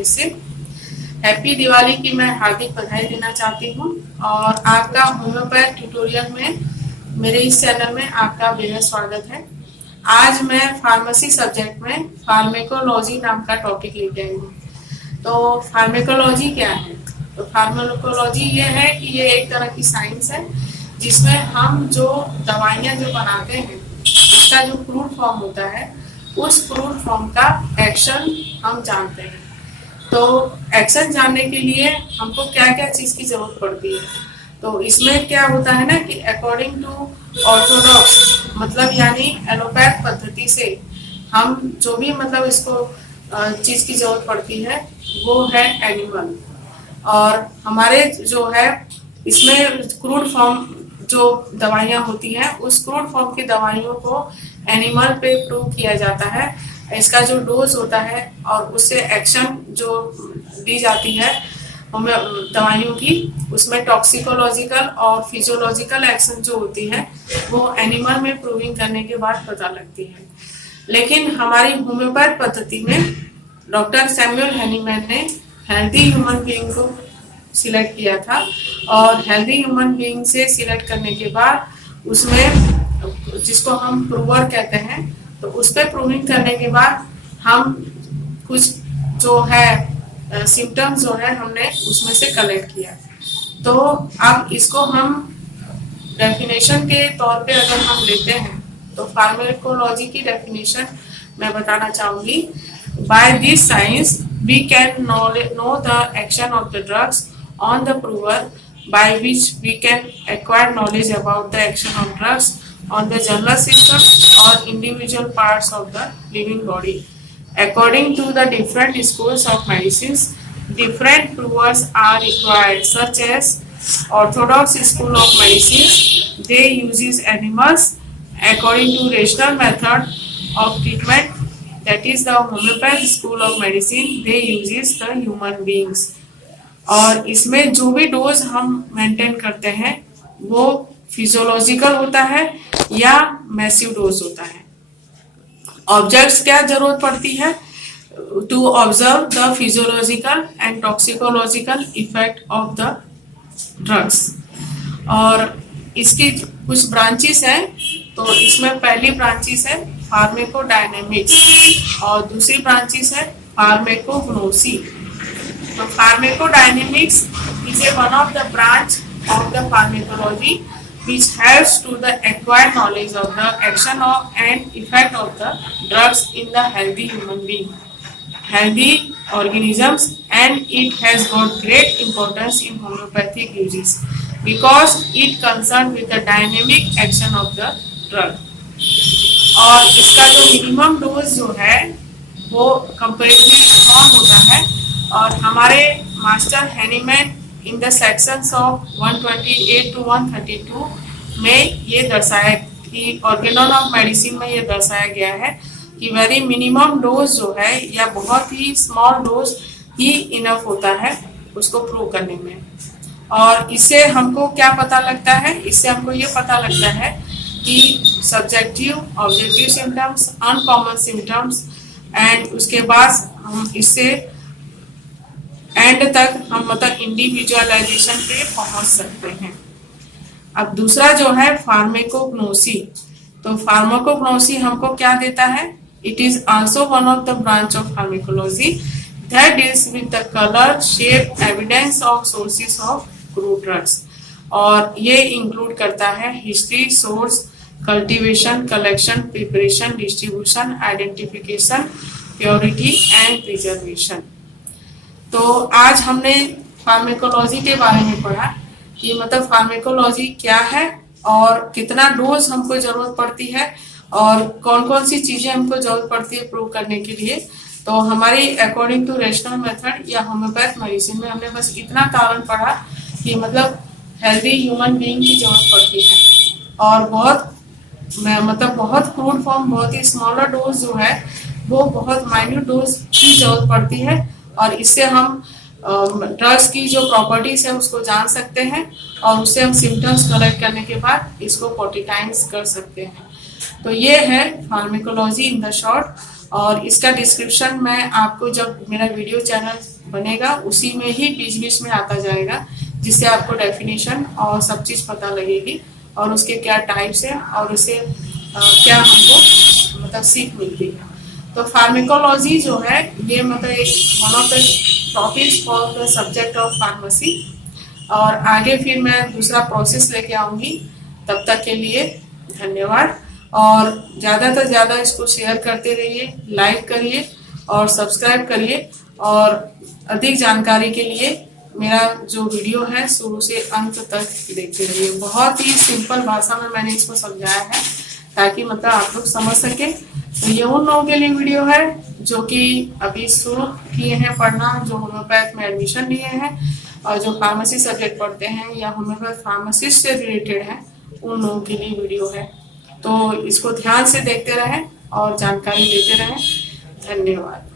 College से। Happy Diwali की मैं हार्दिक बधाई देना चाहती हूँ और आपका होम्योपैथ ट्यूटोरियल में मेरे इस चैनल में आपका बेहद स्वागत है। आज मैं फार्मेसी सब्जेक्ट में फार्मेकोलॉजी नाम का टॉपिक लेके आई हूँ। तो फार्मेकोलॉजी क्या है? तो फार्मेकोलॉजी ये है कि ये एक तरह की साइंस है जिसमें हम जो दवाइयाँ जो बनाते हैं उसका जो क्रूड फॉर्म होता है उस क्रूड फॉर्म का एक्शन हम जानते हैं। तो एक्शन जानने के लिए हमको क्या क्या चीज़ की जरूरत पड़ती है? तो इसमें क्या होता है ना कि अकॉर्डिंग टू ऑर्थोडॉक्स मतलब यानी एलोपैथ पद्धति से हम जो भी मतलब इसको चीज़ की जरूरत पड़ती है वो है एनिमल। और हमारे जो है इसमें क्रूड फॉर्म जो दवाइयाँ होती हैं उस क्रूड फॉर्म की दवाइयों को एनिमल पे प्रूव किया जाता है। इसका जो डोज होता है और उससे एक्शन जो दी जाती है दवाइयों की उसमें टॉक्सिकोलॉजिकल और फिजियोलॉजिकल एक्शन जो होती है वो एनिमल में प्रूविंग करने के बाद पता लगती है। लेकिन हमारी होम्योपैथ पद्धति में डॉक्टर सैमुअल हनीमैन ने हेल्दी ह्यूमन बीइंग को सिलेक्ट किया था और हेल्दी ह्यूमन बीइंग से सिलेक्ट करने के बाद उसमें जिसको हम प्रूवर कहते हैं तो उस पर प्रूविंग करने के बाद हम कुछ जो है सिम्टम्स जो है हमने उसमें से कलेक्ट किया। तो अब इसको हम डेफिनेशन के तौर पे अगर हम लेते हैं तो फार्मेकोलॉजी की डेफिनेशन मैं बताना चाहूँगी। By this science we can know the action of the drugs on the prover, by which we can acquire knowledge about the action of drugs on the general system or individual parts of the living body. According to the different schools of medicines, different provers are required, such as orthodox school of medicine, they uses animals. According to rational method of treatment, that is the homeopathic school of medicine, they uses the human beings. और इसमें जो भी dose हम maintain करते हैं वो physiological होता है या मैसिव डोज होता है। ऑब्जेक्ट्स क्या जरूरत पड़ती है? To observe the physiological and toxicological effect of the drugs. और इसकी कुछ ब्रांचेस हैं। तो इसमें पहली ब्रांचेस है फार्मेकोडायनेमिक्स और दूसरी ब्रांचेस है फार्मेकोग्नोसी। तो फार्मेकोडायनेमिक्स is a one of the branch of the pharmacology which helps to the acquire knowledge of the action of and effect of the drugs in the healthy human being, healthy organisms, and it has got great importance in homeopathic uses because it concerned with the dynamic action of the drug. और इसका जो minimum dose जो है वो comparatively small होता है और हमारे master Hahnemann in the sections of 128 to 132 में ये दर्शाया कि ऑर्गेनल ऑफ मेडिसिन में ये दर्शाया गया है कि वेरी मिनिमम डोज जो है या बहुत ही स्मॉल डोज ही इनफ होता है उसको प्रूव करने में। और इससे हमको क्या पता लगता है? इससे हमको ये पता लगता है कि subjective objective symptoms, uncommon symptoms and उसके बाद हम इससे एंड तक हम मतलब इंडिविजुअलाइजेशन पे पहुंच सकते हैं। अब दूसरा जो है फार्मेकोग्नोसी। तो फार्मेकोग्नोसी हमको क्या देता है? It is also one of the branch of pharmacology that deals with the colour, shape, evidence of sources of crude drugs. और ये इंक्लूड करता है history, source, cultivation, collection, preparation, distribution, identification, purity and preservation. तो आज हमने pharmacology के बारे में पढ़ा कि मतलब फार्मेकोलॉजी क्या है और कितना डोज हमको जरूरत पड़ती है और कौन कौन सी चीजें हमको जरूरत पड़ती है प्रूव करने के लिए। तो हमारी अकॉर्डिंग टू रेशनल मेथड या होम्योपैथ मेडिसिन में हमने बस इतना कारण पढ़ा कि मतलब हेल्दी ह्यूमन बीइंग की जरूरत पड़ती है और बहुत क्रूड फॉर्म, बहुत ही स्मॉलर डोज जो है वो बहुत माइन्यूट डोज की जरूरत पड़ती है और इससे हम ड्रग्स की जो प्रॉपर्टीज है उसको जान सकते हैं और उससे हम सिम्टम्स कलेक्ट करने के बाद इसको पोर्टिकाइंस कर सकते हैं। तो ये है फार्मेकोलॉजी इन द शॉर्ट। और इसका डिस्क्रिप्शन मैं आपको जब मेरा वीडियो चैनल बनेगा उसी में ही बीच बीच में आता जाएगा, जिससे आपको डेफिनेशन और सब चीज़ पता लगेगी और उसके क्या टाइप्स है और उससे क्या हमको मतलब सीख मिलती है। तो फार्मेकोलॉजी जो है ये मतलब एक one of the topics for the subject of pharmacy, और आगे फिर मैं दूसरा प्रोसेस लेके आऊँगी। तब तक के लिए धन्यवाद, और ज़्यादा से ज़्यादा इसको शेयर करते रहिए, लाइक करिए और सब्सक्राइब करिए, और अधिक जानकारी के लिए मेरा जो वीडियो है शुरू से अंत तक देखते रहिए। बहुत ही सिंपल भाषा में मैंने इसको समझाया है ताकि मतलब आप लोग समझ सके। तो ये उन लोगों के लिए वीडियो है जो कि अभी शुरू किए हैं पढ़ना, जो होम्योपैथ में एडमिशन लिए हैं और जो फार्मेसी सब्जेक्ट पढ़ते हैं या होम्योपैथ फार्मासिस्ट से रिलेटेड है, उन लोगों के लिए वीडियो है। तो इसको ध्यान से देखते रहें और जानकारी लेते रहें। धन्यवाद।